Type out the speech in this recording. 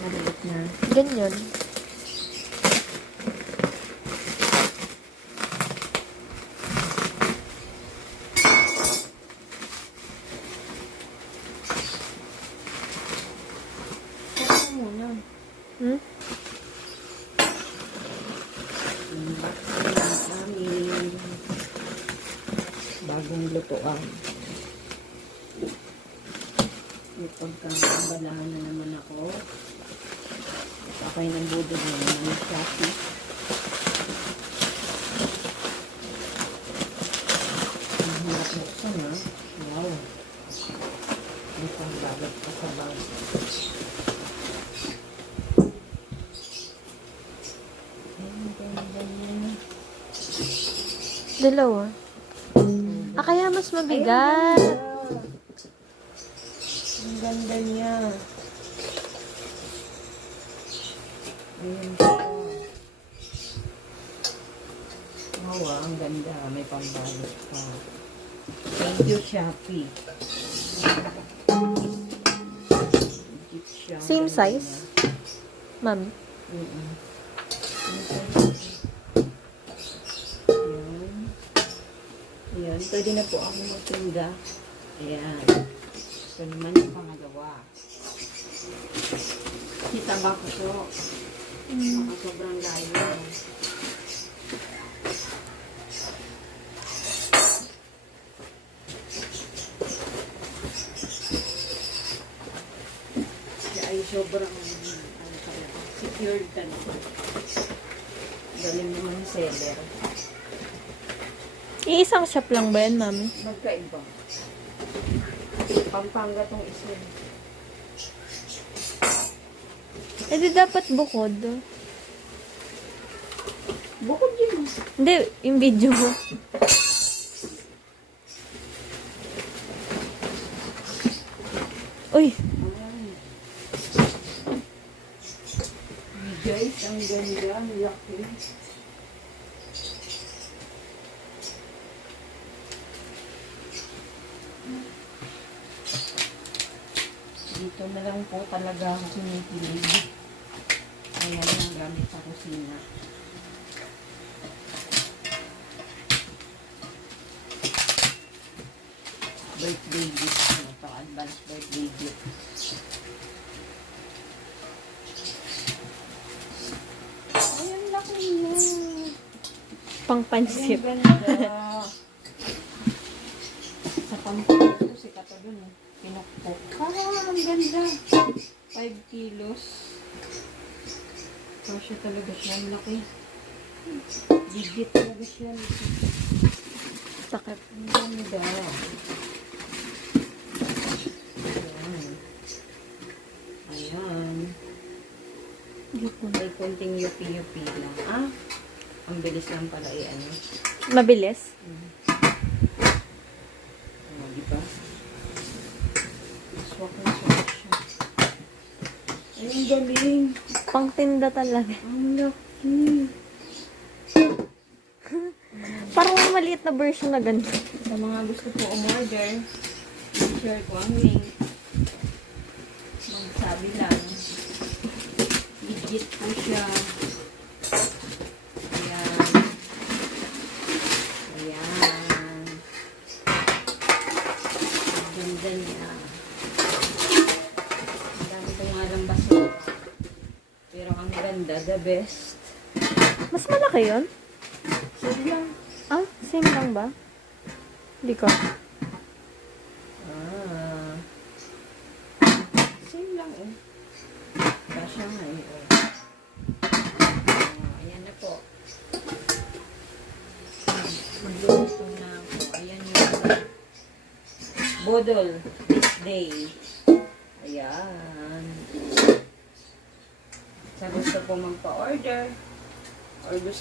Maliit na. Ganyan. Saka muna. Hmm? Namin. Bagong lutuan. May pagkakabalahan na naman ako. Kapay ng budod na naman ng Shopee. Ang hirap buksan ha. Wow. May pangbagat pa sa bag. Dalawa. Ah, kaya mas mabigat. Ang ganda niya. Ayan siya. Wow, ang ganda. May pambalot pa. Thank you, Shopee. Legit siya. Ang Same ganda size? niya. Ma'am. Mm-mm. Ayan. Pwede na po ako magtinda. Ayan. Ito naman yung pangalawa. Kita ba ko po? Baka sobrang layo. Siya ay sobrang ano kaya, secured ka na. Galing naman yung seller. Iisang shop lang ba yan, ma'am? Magkaiba. Pampanga tong isa. Eh, di dapat bukod. Bukod yun. Hindi, yung video mo. Uy, Guys, ang ganda. Ang laki. Dito na lang po talaga ako kinikilig. Ayan ang gamit sa kusina. Birthday gift. Ito, advance birthday gift. Ayan, laki mo. pang pansit. Ang ganda. Sa pampang ito, sikat na dun eh. Pinukpok. Ang ganda. 5 kilos. Kasya talaga siya. Ang laki. Digit talaga siya. Sakit. Ang ganda. Ayan. Ayan. May konting yupi-yupi lang. Ah, ang bilis lang pala ano. Mabilis. Oh, di ba? Swak na swak siya. Ay, ang galing. Pang tinda talaga. Ang laki. Parang may maliit na version na ganito. Sa mga gusto po umorder, i-share ko ang link. Magsabi lang. Legit po siya. Ayan. Ayan. Ang ganda niya. Ang dami ko nga lang basura. Pero ang ganda, the best. Mas malaki yun? Sige lang. Ah, same lang ba? Hindi ko. Ah. Same lang eh. Kasya nga eh. Oh. Oh, ayan na po. Magluto na ako. Ayan yung bodol this day. Ayan. Sa gusto po magpa-order or gusto